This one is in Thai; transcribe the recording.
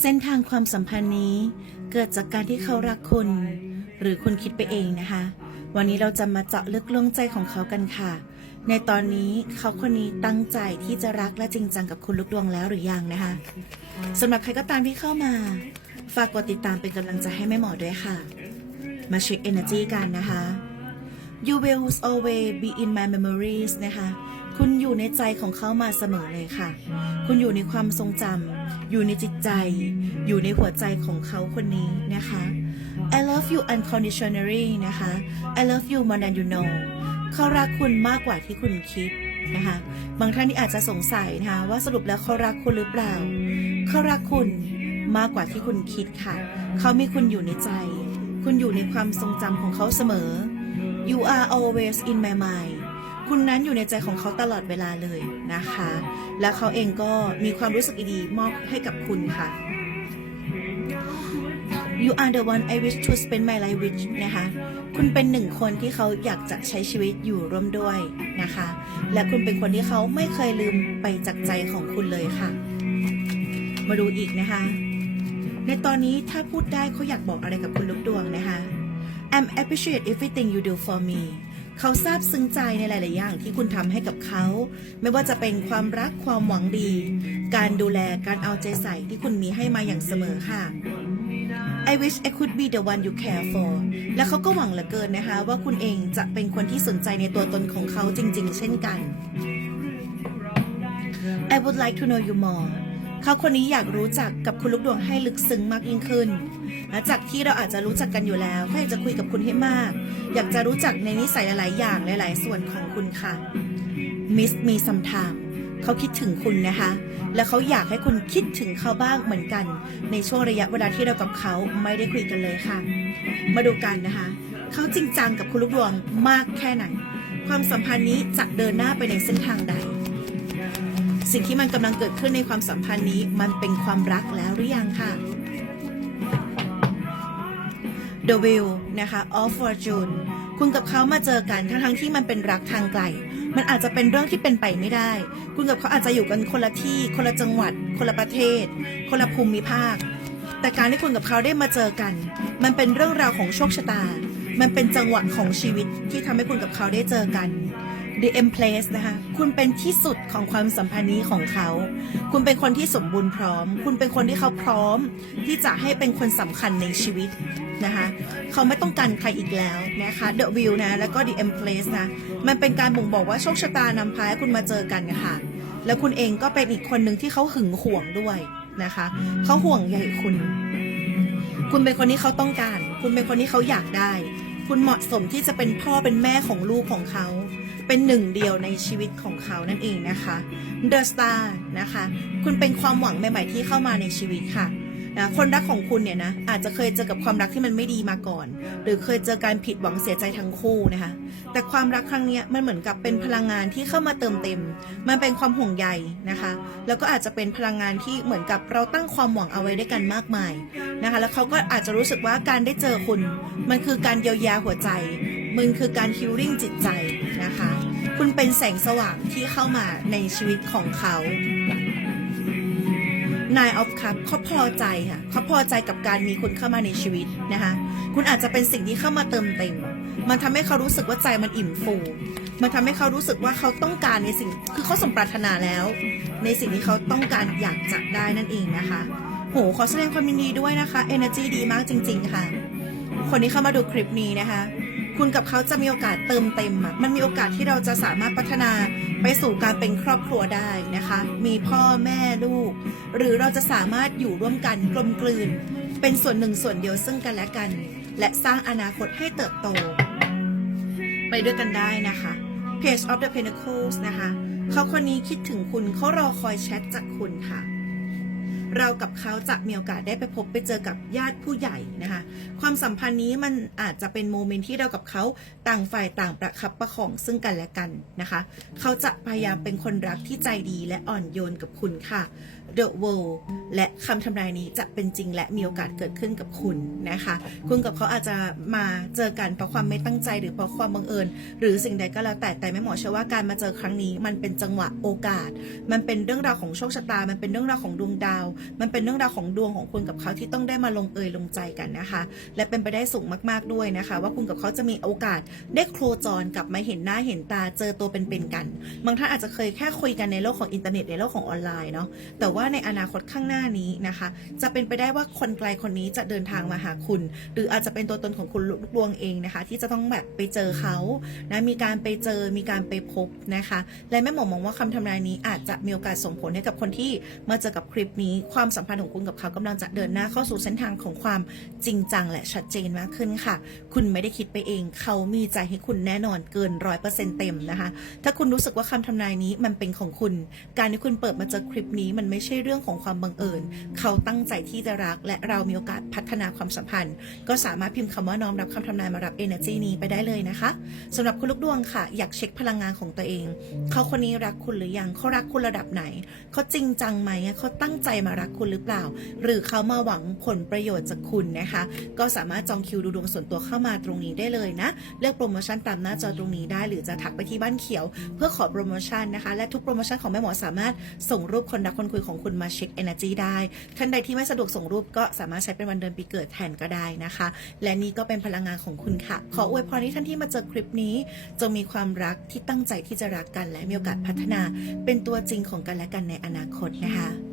เส้นทางความสัมพันธ์นี้เกิดจากการที่เขารักคุณ หรือคุณคิดไปเองนะคะ วันนี้เราจะมาเจาะลึกลวงใจของเขากันค่ะ ในตอนนี้เขาคนนี้ตั้งใจที่จะรักและจริงจังกับคุณลูกดวงแล้วหรือยังนะคะสำหรับใครก็ตามที่เข้ามา ฝากกดติดตามเป็นกำลังใจให้แม่หมอด้วยค่ะ มาเช็ค energy กันนะคะ You will always be in my memories นะคะ คุณอยู่ในใจของเขามาเสมอเลยค่ะ คุณอยู่ในความทรงจำ อยู่ในจิตใจ อยู่ในหัวใจของเขาคนนี้นะคะ I love you unconditionally นะคะ I love you more than you know เขารักคุณมากกว่าที่คุณคิดนะคะ บางท่านที่อาจจะสงสัยนะคะว่าสรุปแล้วเขารักคุณหรือเปล่า เขารักคุณมากกว่าที่คุณคิดค่ะ เขามีคุณอยู่ในใจ คุณอยู่ในความทรงจำของเขาเสมอ You are always in my mind คุณนั้นอยู่ในใจของเขาตลอดเวลาเลยนะคะ และเขาเองก็มีความรู้สึกดีๆมอบให้กับคุณค่ะ You are the one I wish to spend my life with นะคะ คุณเป็นหนึ่งคนที่เขาอยากจะใช้ชีวิตอยู่ร่วมด้วยนะคะ และคุณเป็นคนที่เขาไม่เคยลืมไปจากใจของคุณเลยค่ะ มาดูอีกนะคะ ในตอนนี้ถ้าพูดได้เขาอยากบอกอะไรกับคุณลูกดวงนะคะ I'm appreciate everything you do for me เขาซาบซึ้งใจในหลาย ๆ อย่างที่คุณทำให้กับเขา ไม่ว่าจะเป็นความรักความหวังดี การดูแลการเอาใจใส่ที่คุณมีให้มาอย่างเสมอค่ะ I wish I could be the one you care for และเขาก็หวังเหลือเกินนะคะ ว่าคุณเองจะเป็นคนที่สนใจในตัวตนของเขาจริง ๆ เช่นกัน I would like to know you more เขาคนนี้อยากรู้จักกับคุณลูกดวงให้ลึกซึ้งมากยิ่งขึ้น หลังจากที่เราอาจจะรู้จักกันอยู่แล้วเขาอยากจะคุยกับคุณให้มาก อยากจะรู้จักในนิสัยหลายๆอย่างหลาย ๆ ส่วนของคุณค่ะ Miss me sometime เขาคิดถึงคุณนะคะ และเขาอยากให้คุณคิดถึงเขาบ้างเหมือนกัน ในช่วงระยะเวลาที่เรากับเขาไม่ได้คุยกันเลยค่ะ มาดูกันนะคะ เขาจริงจังกับคุณลูกดวงมากแค่ไหน ความสัมพันธ์นี้จะเดินหน้าไปในเส้นทางใด สิ่งที่มันกำลังเกิดขึ้นในความสัมพันธ์นี้มันเป็นความรักแล้วหรือยังค่ะ The view นะคะ of Fortune คุณกับเขามาเจอกันทั้งๆที่มันเป็นรักทางไกล มันอาจจะเป็นเรื่องที่เป็นไปไม่ได้ คุณกับเขาอาจจะอยู่กันคนละที่ คนละจังหวัด คนละประเทศ คนละภูมิภาค แต่การที่คุณกับเขาได้มาเจอกัน มันเป็นเรื่องราวของโชคชะตา มันเป็นจังหวะของชีวิตที่ทำให้คุณกับเขาได้เจอกัน The Empress นะคะ คุณเป็นที่สุดของความสัมพันธ์นี้ของเขา คุณเป็นคนที่สมบูรณ์พร้อม คุณเป็นคนที่เขาพร้อม ที่จะให้เป็นคนสำคัญในชีวิตนะคะ เขาไม่ต้องการใครอีกแล้วนะคะ The View นะ แล้วก็ The Empress นะ มันเป็นการบ่งบอกว่าโชคชะตานำพาให้คุณมาเจอกันนะคะแล้วคุณเองก็เป็นอีกคนหนึ่งที่เขาหึงหวงด้วยนะคะ เขาห่วงใยคุณ คุณเป็นคนที่เขาต้องการ คุณเป็นคนที่เขาอยากได้ คุณเหมาะสมที่จะเป็นพ่อเป็นแม่ของลูกของเขา เป็นหนึ่งเดียวในชีวิตของเขานั่นเองนะคะ The Star นะคะ คุณเป็นความหวังใหม่ๆที่เข้ามาในชีวิตค่ะนะคนรักของคุณเนี่ยนะอาจจะเคยเจอกับความรักที่มันไม่ดีมาก่อน หรือเคยเจอการผิดหวังเสียใจทั้งคู่นะคะ แต่ความรักครั้งนี้มันเหมือนกับเป็นพลังงานที่เข้ามาเติมเต็ม มันเป็นความห่วงใยนะคะ แล้วก็อาจจะเป็นพลังงานที่เหมือนกับเราตั้งความหวังเอาไว้ด้วยกันมากมายนะคะ แล้วเขาก็อาจจะรู้สึกว่าการได้เจอคุณ มันคือการเยียวยาหัวใจ มันคือการฮิลลิ่งจิตใจนะคะ คุณเป็นแสงสว่างที่เข้ามาในชีวิตของเขา Nine of Cup เขาพอใจค่ะเขาพอใจกับการมีคุณเข้ามาในชีวิตนะคะคุณอาจจะเป็นสิ่งที่เข้ามาเติมเต็ม มันทำให้เขารู้สึกว่าใจมันอิ่มฟู มันทำให้เขารู้สึกว่าเขาต้องการในสิ่งคือเขาสมปรารถนาแล้ว ในสิ่งที่เขาต้องการอยากจะได้นั่นเองนะคะ โหขอแสดงความยินดีด้วยนะคะ Energy ดีมากจริง ๆ ค่ะ คนที่เข้ามาดูคลิปนี้นะคะ คุณกับเขาจะมีโอกาสเติมเต็มอะมันมีโอกาสที่เราจะสามารถพัฒนาไปสู่การเป็นครอบครัวได้นะคะ มีพ่อแม่ลูก หรือเราจะสามารถอยู่ร่วมกันกลมกลืน เป็นส่วนหนึ่งส่วนเดียวซึ่งกันและกัน และสร้างอนาคตให้เติบโต ไปด้วยกันได้นะคะ Page of the Pentacles นะคะ เขาคนนี้คิดถึงคุณเขารอคอยแชทจากคุณค่ะ เรากับเขาจะมีโอกาสได้ไปพบไปเจอกับญาติผู้ใหญ่นะคะความสัมพันธ์นี้มันอาจจะเป็นโมเมนต์ที่เรากับเขาต่างฝ่ายต่างประคับประคองซึ่งกันและกันนะคะ เขาจะพยายามเป็นคนรักที่ใจดีและอ่อนโยนกับคุณค่ะ The World และคำทำนายนี้จะเป็นจริงและมีโอกาสเกิดขึ้นกับคุณนะคะ คุณกับเขาอาจจะมาเจอกันเพราะความไม่ตั้งใจหรือเพราะความบังเอิญ หรือสิ่งใดก็แล้วแต่แต่แม่หมอเชื่อว่าการมาเจอครั้งนี้ มันเป็นจังหวะโอกาส มันเป็นเรื่องราวของโชคชะตา มันเป็นเรื่องราวของดวงดาวมันเป็นเรื่องราวของดวงของคุณกับเขาที่ต้องได้มาลงเอยลงใจกันนะคะ และเป็นไปได้สูงมากๆด้วยนะคะ ว่าคุณกับเขาจะมีโอกาสได้โคจรกลับมาเห็นหน้าเห็นตาเจอตัวเป็นๆกัน บางท่านอาจจะเคยแค่คุยกันในโลกของอินเทอร์เน็ตในโลกของออนไลน์เนาะแต่ว่าในอนาคตข้างหน้านี้นะคะ จะเป็นไปได้ว่าคนไกลคนนี้จะเดินทางมาหาคุณ หรืออาจจะเป็นตัวตนของคุณลูกดวงเองนะคะ ที่จะต้องแบบไปเจอเขานะมีการไปเจอมีการไปพบนะคะ และแม่หมอมองว่าคำทำนายนี้อาจจะมีโอกาสส่งผลให้กับคนที่มาเจอกับคลิปนี้ความสัมพันธ์ของคุณกับเขากำลังจะเดินหน้าเข้าสู่เส้นทางของความจริงจังและชัดเจนมากขึ้นค่ะ คุณไม่ได้คิดไปเอง เขามีใจให้คุณแน่นอนเกินร้อยเปอร์เซ็นต์เต็มนะคะ ถ้าคุณรู้สึกว่าคำทำนายนี้มันเป็นของคุณ การที่คุณเปิดมาเจอคลิปนี้มันไม่ใช่เรื่องของความบังเอิญ เขาตั้งใจที่จะรัก และเรามีโอกาสพัฒนาความสัมพันธ์ ก็สามารถพิมพ์คำว่าน้อมรับคำทำนายมารับ energy นี้ไปได้เลยนะคะสำหรับคุณลูกดวงค่ะ อยากเช็คพลังงานของตัวเอง เขาคนนี้รักคุณหรือยังเขารักคุณระดับไหนเขาจริงจังไหมเขาตั้งใจมารักคุณหรือเปล่า หรือเขามาหวังผลประโยชน์จากคุณนะคะ ก็สามารถจองคิวดูดวงส่วนตัวเข้ามาตรงนี้ได้เลยนะ เลือกโปรโมชั่นตามหน้าจอตรงนี้ได้ หรือจะทักไปที่บ้านเขียว เพื่อขอโปรโมชั่นนะคะ และทุกโปรโมชั่นของแม่หมอสามารถส่งรูปคนรักคนคุยของคุณมาเช็ค energy ได้ ท่านใดที่ไม่สะดวกส่งรูปก็สามารถใช้เป็นวันเดือนปีเกิดแทนก็ได้นะคะ และนี่ก็เป็นพลังงานของคุณค่ะ ขออวยพรให้ท่านที่มาเจอคลิปนี้ จงมีความรักที่ตั้งใจที่จะรักกันและมีโอกาสพัฒนา เป็นตัวจริงของกันและกันในอนาคตนะคะ